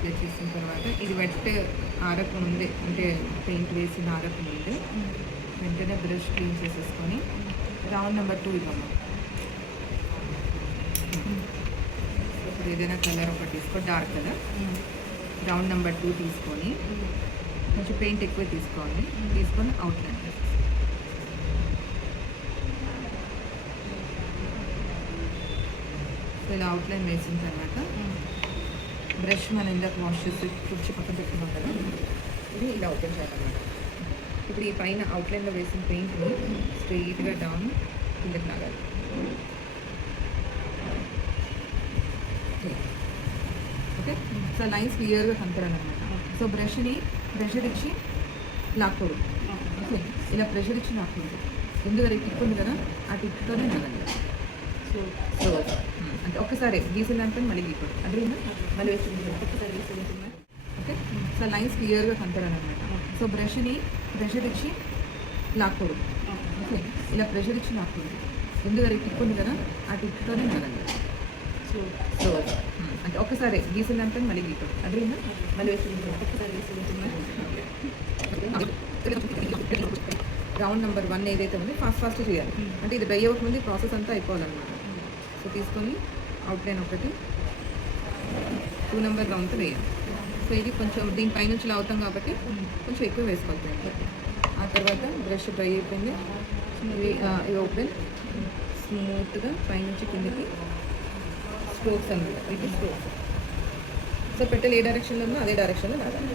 Apply చేసిన తర్వాత ఇది వెట్ ఆరక ముందే అంటే పెయింట్ వేసిన ఆరక ముందే వెంటనే బ్రష్ క్లీన్ చేసేసుకొని రౌండ్ నెంబర్ 2 ఇవ్వమ్మా. ఇప్పుడు ఏదైనా కలర్ ఒకటి తీసుకో, డార్క్ కలర్. రౌండ్ నెంబర్ 2 తీసుకొని కొంచెం పెయింట్ ఎక్కువ తీసుకోవాలి, తీసుకొని అవుట్లైన్ సో ఇలా అవుట్లైన్ వేసిన తర్వాత బ్రష్ మనం ఇందాక వాష్ చేసి తుడిచి పక్కన పెట్టుకున్నాం కదా, ఇది ఇలా ఓపెన్ చేయాలన్నమాట. ఇప్పుడు ఈ పైన అవుట్లైన్లో వేసిన పెయింట్ని స్ట్రెయిట్గా డౌన్ కిందకి లాగాలి. ఓకే, సో లైన్స్ క్లియర్గా కనపడాలన్నమాట. సో బ్రష్ని ప్రెషర్ ఇచ్చి లాక్కూడదు. ఓకే, ఇలా ప్రెషర్ ఇచ్చి లాక్కూడదు. ఎందుకంటే టిప్ ఉంది కదా, ఆ టిప్తోనే నగలి. సో అంటే ఒక్కసారి గీసినంటే మళ్ళీ గీకూడదు, అదేనా మళ్ళీ వేసి ఒక్కసారి గీసి. ఓకే, సో లైన్స్ క్లియర్గా కనపడాలన్నమాట. సో బ్రష్ని ప్రెషర్ ఇచ్చి లాక్కూడదు. ఓకే, ఇలా ప్రెషర్ ఇచ్చి లాక్కూడదు. ఎందుకంటే టిప్ ఉంది కదా, ఆ టిప్తోనే నగలి. సో అంటే ఒక్కసారి గీసినంటే మళ్ళీ గీకూడదు, అదేనా మళ్ళీ వేసి ఒక్కసారి గీసి. రౌండ్ నెంబర్ 1 ఏదైతే ఉందో ఫాస్ట్ చేయాలి, అంటే ఇది డ్రై అవ్వకముందు ప్రాసెస్ అంతా అయిపోవాలన్నమాట. సో తీసుకొని అవుట్లైన్ ఒకటి 2 నెంబర్ రౌండ్తో వేయాలి. సో ఇది కొంచెం దీనిపై నుంచి లావుతాం కాబట్టి కొంచెం ఎక్కువ వేసుకోవాలి. ఆ తర్వాత బ్రష్ డ్రై అయిపోయింది, ఇది ఓపెన్ స్మూత్గా పైనుంచి కిందకి స్ట్రోక్స్ అనమాట. ఇది స్ట్రోక్స్. సో పెట్టెలు ఏ డైరెక్షన్లో ఉందో అదే డైరెక్షన్లో రావాలి.